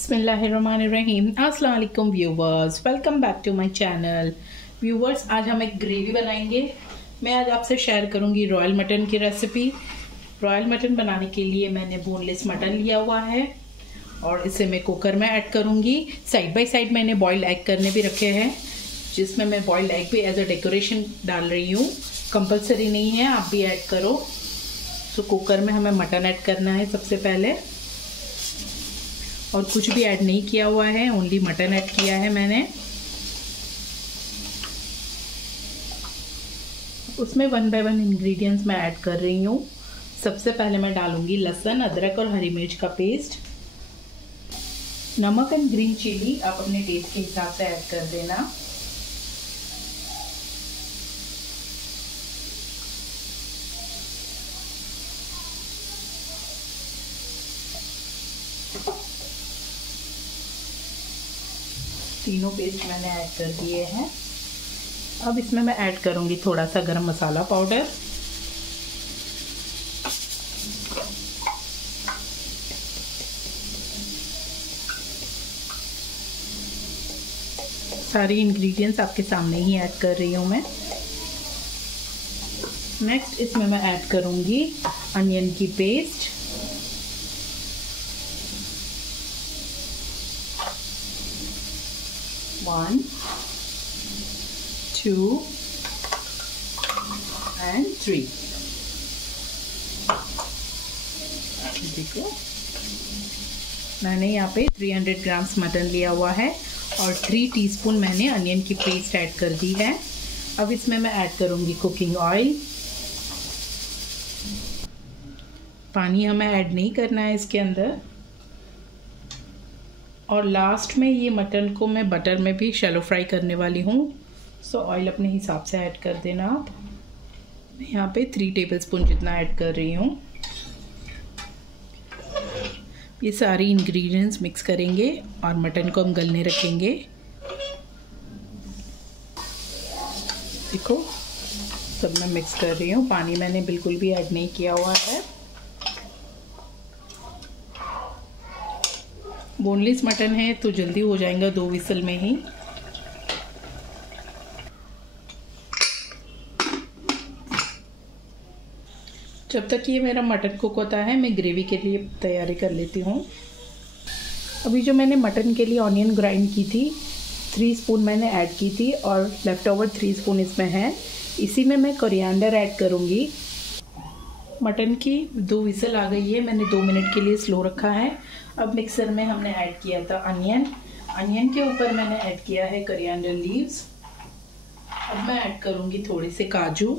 बिस्मिल्लाहिर्रहमानिर्रहीम। अस्सलाम वालेकुम viewers, welcome back to my channel. Viewers, आज हम एक ग्रेवी बनाएंगे। मैं आज आपसे शेयर करूंगी रॉयल मटन की रेसिपी। रॉयल मटन बनाने के लिए मैंने बोनलेस मटन लिया हुआ है और इसे मैं कुकर में ऐड करूंगी। साइड बाय साइड मैंने बॉइल्ड एग करने भी रखे हैं, जिसमें मैं बॉइल्ड एग भी एज अ डेकोरेशन डाल रही हूँ। कंपलसरी नहीं है, आप भी ऐड करो। तो कुकर में हमें मटन ऐड करना है सबसे पहले, और कुछ भी ऐड नहीं किया हुआ है, ओनली मटन ऐड किया है मैंने। उसमें 1 बाय 1 इंग्रेडिएंट्स मैं ऐड कर रही हूँ। सबसे पहले मैं डालूंगी लहसुन, अदरक और हरी मिर्च का पेस्ट। नमक एंड ग्रीन चिली आप अपने टेस्ट के हिसाब से ऐड कर देना। तीनों पेस्ट मैंने ऐड कर दिए हैं। अब इसमें मैं ऐड करूंगी थोड़ा सा गरम मसाला पाउडर, सारी इंग्रेडिएंट्स आपके सामने ही ऐड कर रही हूँ मैं। नेक्स्ट इसमें मैं ऐड करूंगी अनियन की पेस्ट, वन, 2 and 3। देखो, मैंने यहाँ पे 300 ग्राम्स मटन लिया हुआ है और 3 टीस्पून मैंने अनियन की पेस्ट ऐड कर दी है। अब इसमें मैं ऐड करूँगी कुकिंग ऑयल। पानी हमें ऐड नहीं करना है इसके अंदर। और लास्ट में ये मटन को मैं बटर में भी शैलो फ्राई करने वाली हूँ, सो ऑयल अपने हिसाब से ऐड कर देना आप। मैं यहाँ पे 3 टेबलस्पून जितना ऐड कर रही हूँ। ये सारी इंग्रेडिएंट्स मिक्स करेंगे और मटन को हम गलने रखेंगे। देखो, सब मैं मिक्स कर रही हूँ। पानी मैंने बिल्कुल भी ऐड नहीं किया हुआ है। बोनलेस मटन है तो जल्दी हो जाएगा 2 विसल में ही। जब तक ये मेरा मटन कुक होता है, मैं ग्रेवी के लिए तैयारी कर लेती हूँ। अभी जो मैंने मटन के लिए ऑनियन ग्राइंड की थी, 3 स्पून मैंने ऐड की थी और लेफ्ट ओवर 3 स्पून इसमें है। इसी में मैं कोरिएंडर ऐड करूँगी। मटन की 2 विसल आ गई है, मैंने 2 मिनट के लिए स्लो रखा है। अब मिक्सर में हमने ऐड किया था अनियन के ऊपर मैंने ऐड किया है कोरिएंडर लीव्स। अब मैं ऐड करूँगी थोड़े से काजू।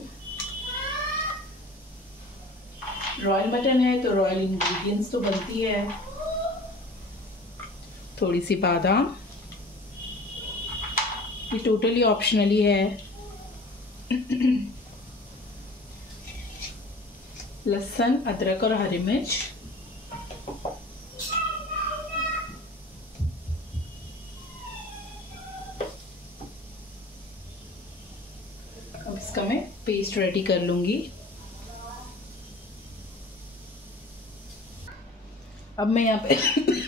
रॉयल मटन है तो रॉयल इंग्रेडिएंट्स तो बनती है। थोड़ी सी बादाम, ये टोटली ऑप्शनली है। लहसुन, अदरक और हरी मिर्च। अब इसका मैं पेस्ट रेडी कर लूंगी। अब मैं यहाँ पे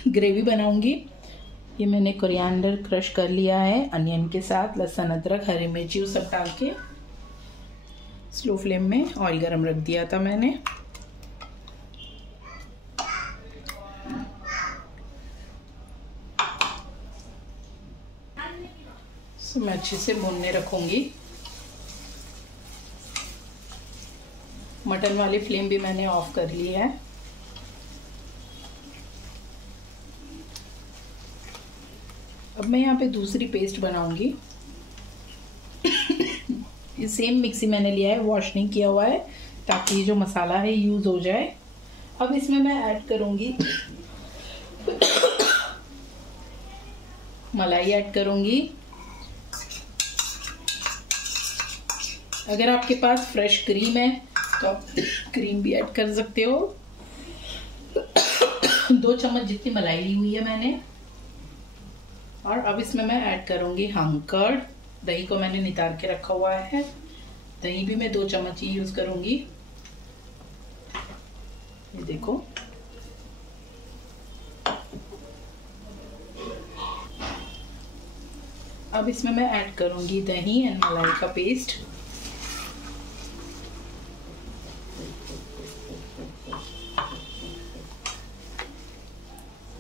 ग्रेवी बनाऊंगी। ये मैंने कोरिएंडर क्रश कर लिया है अनियन के साथ, लहसुन, अदरक, हरी मिर्ची वो सब डाल के स्लो फ्लेम में ऑयल गरम रख दिया था मैंने। सो मैं अच्छे से भूनने रखूंगी। मटन वाली फ्लेम भी मैंने ऑफ कर ली है। अब मैं यहाँ पे दूसरी पेस्ट बनाऊंगी। ये सेम मिक्सी मैंने लिया है, वॉश नहीं किया हुआ है, ताकि ये जो मसाला है यूज हो जाए। अब इसमें मैं ऐड करूंगी मलाई ऐड करूंगी। अगर आपके पास फ्रेश क्रीम है तो आप क्रीम भी ऐड कर सकते हो। 2 चम्मच जितनी मलाई ली हुई है मैंने। और अब इसमें मैं ऐड करूंगी हंग कर्ड। दही को मैंने नितार के रखा हुआ है, दही भी मैं 2 चम्मच ही यूज करूंगी। ये देखो, अब इसमें मैं ऐड करूँगी दही एंड मलाई का पेस्ट।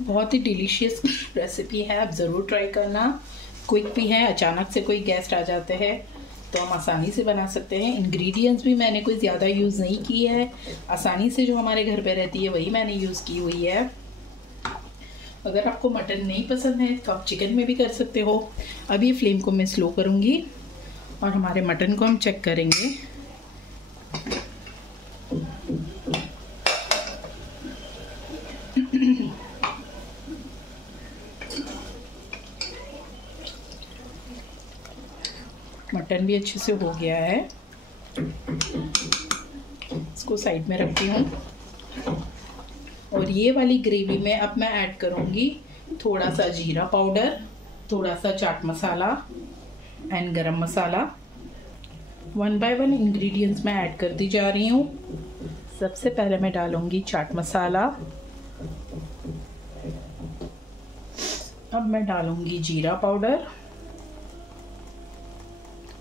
बहुत ही डिलीशियस रेसिपी है, आप ज़रूर ट्राई करना। क्विक भी है, अचानक से कोई गेस्ट आ जाते हैं तो हम आसानी से बना सकते हैं। इंग्रेडिएंट्स भी मैंने कोई ज़्यादा यूज़ नहीं की है, आसानी से जो हमारे घर पे रहती है वही मैंने यूज़ की हुई है। अगर आपको मटन नहीं पसंद है तो आप चिकन में भी कर सकते हो। अब ये फ्लेम को मैं स्लो करूँगी और हमारे मटन को हम चेक करेंगे। मटन भी अच्छे से हो गया है, इसको साइड में रखती हूँ। और ये वाली ग्रेवी में अब मैं ऐड करूँगी थोड़ा सा जीरा पाउडर, थोड़ा सा चाट मसाला एंड गरम मसाला। 1 बाय 1 इंग्रेडिएंट्स मैं ऐड करती जा रही हूँ। सबसे पहले मैं डालूँगी चाट मसाला, अब मैं डालूँगी जीरा पाउडर।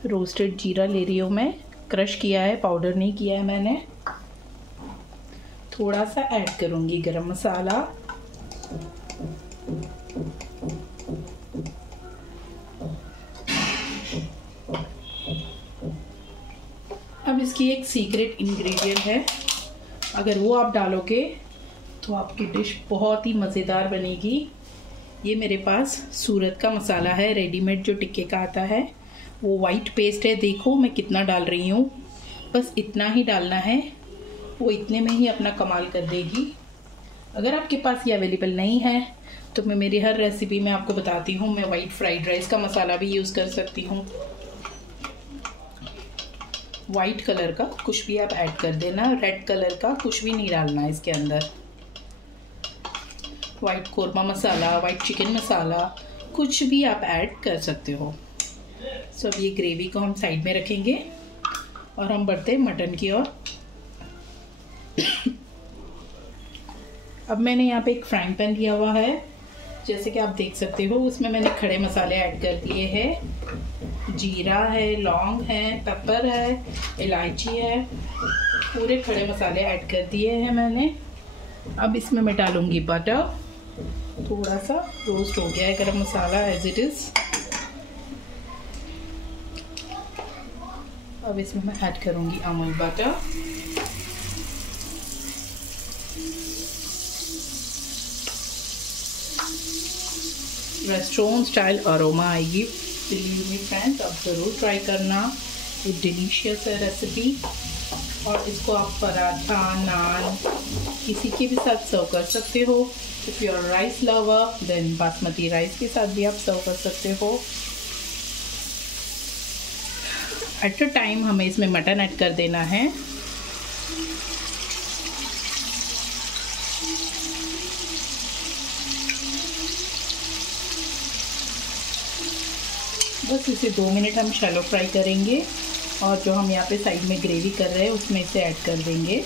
रोस्टेड जीरा ले रही हूँ मैं, क्रश किया है, पाउडर नहीं किया है मैंने। थोड़ा सा ऐड करूँगी गरम मसाला, अब इसकी एक सीक्रेट इंग्रेडिएंट है, अगर वो आप डालोगे तो आपकी डिश बहुत ही मज़ेदार बनेगी। ये मेरे पास सूरत का मसाला है, रेडीमेड जो टिक्के का आता है, वो वाइट पेस्ट है। देखो मैं कितना डाल रही हूँ, बस इतना ही डालना है, वो इतने में ही अपना कमाल कर देगी। अगर आपके पास ये अवेलेबल नहीं है तो मैं मेरी हर रेसिपी में आपको बताती हूँ, मैं वाइट फ्राइड राइस का मसाला भी यूज़ कर सकती हूँ। वाइट कलर का कुछ भी आप ऐड कर देना, रेड कलर का कुछ भी नहीं डालना इसके अंदर। वाइट कोरमा मसाला, वाइट चिकन मसाला, कुछ भी आप ऐड कर सकते हो। सो अब ये ग्रेवी को हम साइड में रखेंगे और हम बढ़ते हैं मटन की ओर। अब मैंने यहाँ पे एक फ्राइंग पैन लिया हुआ है, जैसे कि आप देख सकते हो। उसमें मैंने खड़े मसाले ऐड कर दिए हैं, जीरा है, लौंग है, पेपर है, इलायची है, पूरे खड़े मसाले ऐड कर दिए हैं मैंने। अब इसमें मैं डालूँगी बटर, थोड़ा सा रोस्ट हो गया है गरम मसाला एज इट इज़। अब इसमें मैं ऐड करूँगी Amul butter, restaurant style aroma आएगी। बिलीव मी फ्रेंड्स, आप ज़रूर ट्राई करना, ये डिलीशियस है रेसिपी। और इसको आप पराठा, नान, किसी के भी साथ सर्व कर सकते हो। If you are rice lover then basmati rice के साथ भी आप सर्व कर सकते हो। एट अ टाइम हमें इसमें मटन ऐड कर देना है। बस इसे 2 मिनट हम शैलो फ्राई करेंगे और जो हम यहाँ पे साइड में ग्रेवी कर रहे हैं उसमें इसे ऐड कर देंगे।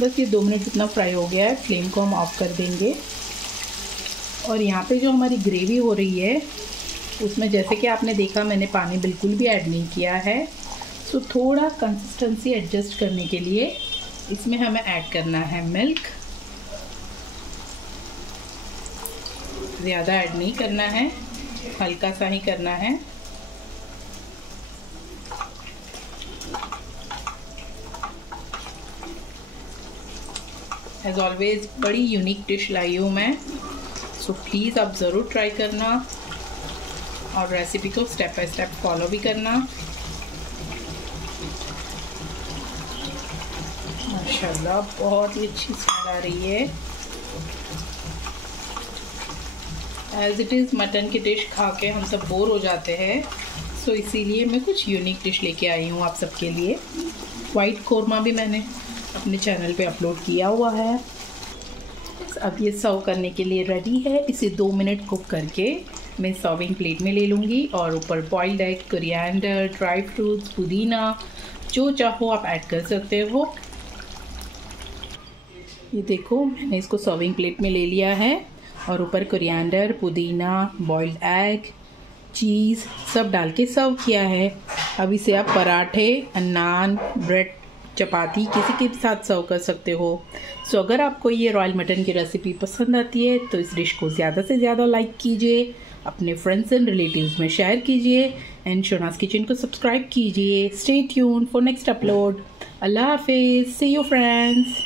बस ये 2 मिनट जितना फ्राई हो गया है, फ्लेम को हम ऑफ कर देंगे। और यहाँ पे जो हमारी ग्रेवी हो रही है उसमें जैसे कि आपने देखा मैंने पानी बिल्कुल भी ऐड नहीं किया है। तो थोड़ा कंसिस्टेंसी एडजस्ट करने के लिए इसमें हमें ऐड करना है मिल्क। ज़्यादा ऐड नहीं करना है, हल्का सा ही करना है। एज ऑलवेज बड़ी यूनिक डिश लाई हूँ मैं, सो प्लीज़ आप ज़रूर ट्राई करना और रेसिपी को स्टेप बाय स्टेप फॉलो भी करना। माशाल्लाह बहुत ही अच्छी स्मेल आ रही है। एज इट इज़ मटन की डिश खा के हम सब बोर हो जाते हैं, सो इसीलिए मैं कुछ यूनिक डिश लेके आई हूँ आप सबके लिए। वाइट कोरमा भी मैंने अपने चैनल पे अपलोड किया हुआ है। अब ये सर्व करने के लिए रेडी है। इसे 2 मिनट कुक करके मैं सर्विंग प्लेट में ले लूँगी और ऊपर boiled egg, coriander, dry fruits, पुदीना, जो चाहो आप ऐड कर सकते हो। ये देखो मैंने इसको सर्विंग प्लेट में ले लिया है और ऊपर कोरिएंडर, पुदीना, बॉइल्ड एग, चीज़ सब डाल के सर्व किया है। अब इसे आप पराठे, नान, ब्रेड, चपाती किसी के साथ सर्व कर सकते हो। सो अगर आपको ये रॉयल मटन की रेसिपी पसंद आती है तो इस डिश को ज़्यादा से ज़्यादा लाइक कीजिए, अपने फ्रेंड्स एंड रिलेटिव्स में शेयर कीजिए एंड शोनाज किचन को सब्सक्राइब कीजिए। Stay tuned for next upload. अल्लाह हाफिज़, सी यू फ्रेंड्स।